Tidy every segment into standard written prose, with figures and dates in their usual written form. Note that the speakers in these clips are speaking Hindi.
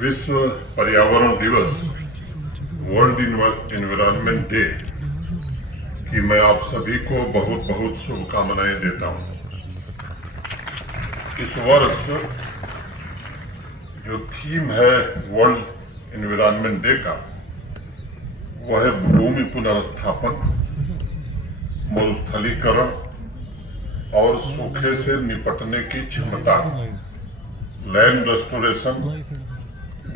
विश्व पर्यावरण दिवस, वर्ल्ड एनवायरनमेंट डे की मैं आप सभी को बहुत बहुत शुभकामनाएं देता हूं। इस वर्ष जो थीम है वर्ल्ड एनवायरनमेंट डे का, वह है भूमि पुनर्स्थापन, मरुस्थलीकरण और सूखे से निपटने की क्षमता, land restoration,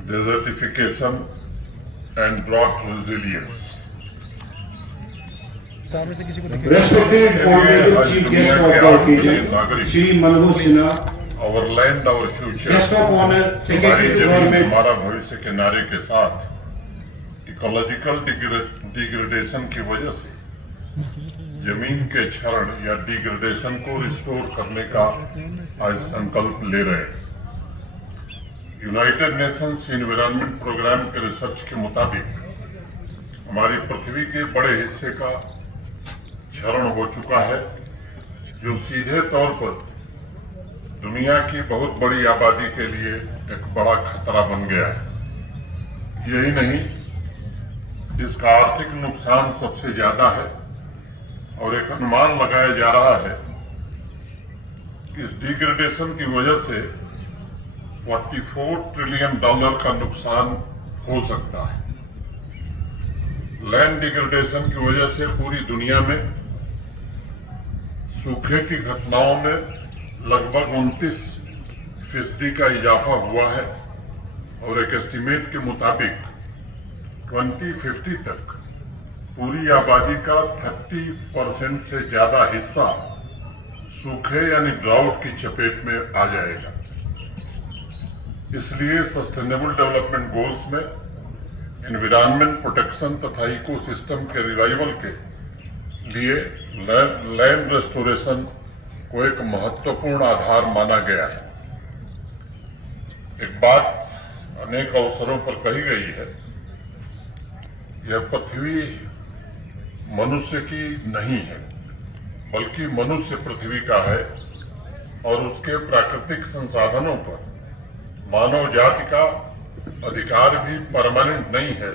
desertification and drought resilience. Respected Honorable Chief Guest of the occasion, Shri Manmohan Sinha, our land, our future, Guest of Honor, Secretary to Government, हमारा भविष्य के नारे के साथ इकोलॉजिकल डिग्रेडेशन की वजह से जमीन के क्षरण या डिग्रेडेशन को रिस्टोर करने का आज संकल्प ले रहे हैं। यूनाइटेड नेशंस एनवायरनमेंट प्रोग्राम के रिसर्च के मुताबिक हमारी पृथ्वी के बड़े हिस्से का क्षरण हो चुका है, जो सीधे तौर पर दुनिया की बहुत बड़ी आबादी के लिए एक बड़ा खतरा बन गया है। यही नहीं, इसका आर्थिक नुकसान सबसे ज्यादा है और एक अनुमान लगाया जा रहा है कि इस डिग्रेडेशन की वजह से $44 ट्रिलियन का नुकसान हो सकता है। लैंड डिग्रेडेशन की वजह से पूरी दुनिया में सूखे की घटनाओं में लगभग 29% का इजाफा हुआ है और एक एस्टीमेट के मुताबिक 2050 तक पूरी आबादी का 30% से ज्यादा हिस्सा सूखे यानी ड्राउट की चपेट में आ जाएगा। इसलिए सस्टेनेबल डेवलपमेंट गोल्स में एनवायरनमेंट प्रोटेक्शन तथा इकोसिस्टम के रिवाइवल के लिए लैंड रेस्टोरेशन को एक महत्वपूर्ण आधार माना गया है। एक बात अनेक अवसरों पर कही गई है, यह पृथ्वी मनुष्य की नहीं है, बल्कि मनुष्य पृथ्वी का है और उसके प्राकृतिक संसाधनों पर मानव जाति का अधिकार भी परमानेंट नहीं है,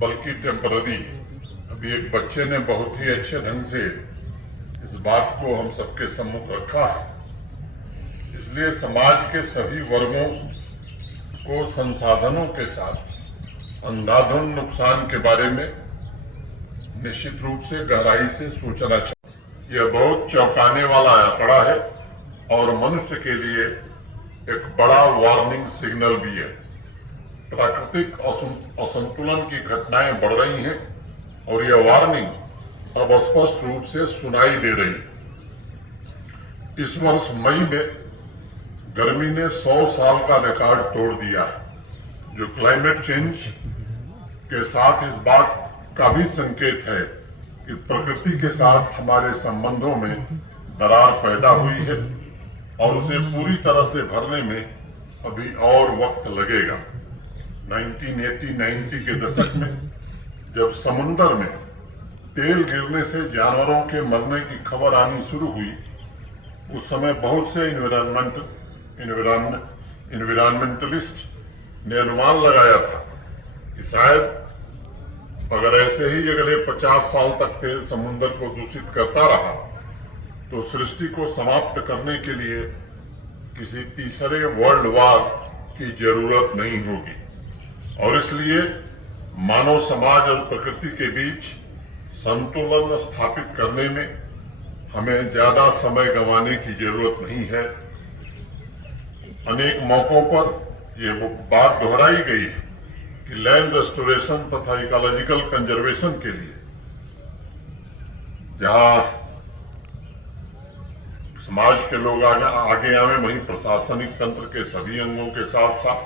बल्कि टेम्पररी है। अभी एक बच्चे ने बहुत ही अच्छे ढंग से इस बात को हम सबके सम्मुख रखा है। इसलिए समाज के सभी वर्गों को संसाधनों के साथ अंधाधुंध नुकसान के बारे में निश्चित रूप से गहराई से सोचना चाहिए। यह बहुत चौंकाने वाला आंकड़ा है और मनुष्य के लिए एक बड़ा वार्निंग सिग्नल भी है। प्राकृतिक असंतुलन की घटनाएं बढ़ रही हैं और यह वार्निंग अब स्पष्ट रूप से सुनाई दे रही है। इस वर्ष मई में गर्मी ने 100 साल का रिकॉर्ड तोड़ दिया है, जो क्लाइमेट चेंज के साथ इस बात का भी संकेत है कि प्रकृति के साथ हमारे संबंधों में दरार पैदा हुई है और उसे पूरी तरह से भरने में अभी और वक्त लगेगा। 1980-90 के दशक में जब समुद्र में तेल गिरने से जानवरों के मरने की खबर आनी शुरू हुई, उस समय बहुत से एनवायरमेंटलिस्ट ने अनुमान लगाया था कि शायद अगर ऐसे ही अगले 50 साल तक तेल समुद्र को दूषित करता रहा तो सृष्टि को समाप्त करने के लिए किसी तीसरे वर्ल्ड वार की जरूरत नहीं होगी और इसलिए मानव समाज और प्रकृति के बीच संतुलन स्थापित करने में हमें ज्यादा समय गंवाने की जरूरत नहीं है। अनेक मौकों पर यह बात दोहराई गई है कि लैंड रेस्टोरेशन तथा इकोलॉजिकल कंजर्वेशन के लिए जहां समाज के लोग आगे आवे, वहीं प्रशासनिक तंत्र के सभी अंगों के साथ साथ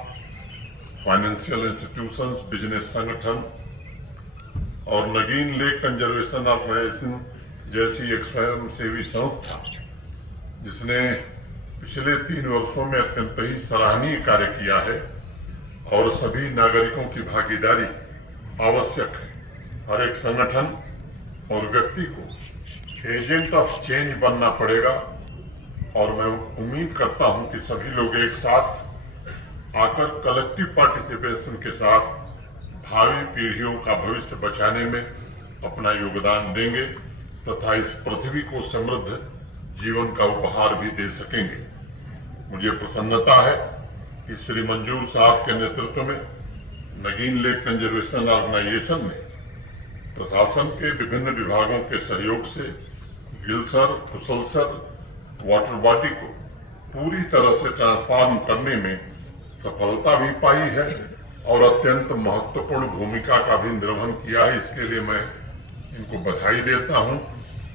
फाइनेंशियल इंस्टीट्यूशंस, बिजनेस संगठन और नगीन लेक कंजर्वेशन ऑर्गेनाइजेशन जैसी एक स्वयंसेवी संस्था, जिसने पिछले 3 वर्षों में अत्यंत ही सराहनीय कार्य किया है और सभी नागरिकों की भागीदारी आवश्यक है। हर एक संगठन और व्यक्ति को एजेंट ऑफ चेंज बनना पड़ेगा और मैं उम्मीद करता हूं कि सभी लोग एक साथ आकर कलेक्टिव पार्टिसिपेशन के साथ भावी पीढ़ियों का भविष्य बचाने में अपना योगदान देंगे तथा इस पृथ्वी को समृद्ध जीवन का उपहार भी दे सकेंगे। मुझे प्रसन्नता है कि श्री मंजूर साहब के नेतृत्व में नगीन लेक कंजर्वेशन ऑर्गेनाइजेशन ने प्रशासन के विभिन्न विभागों के सहयोग से गिलसर फुसलसर वाटर बॉडी को पूरी तरह से ट्रांसफॉर्म करने में सफलता भी पाई है और अत्यंत महत्वपूर्ण भूमिका का भी निर्वहन किया है। इसके लिए मैं इनको बधाई देता हूं,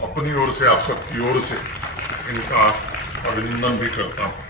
अपनी ओर से आप सबकी ओर से इनका अभिनंदन भी करता हूं।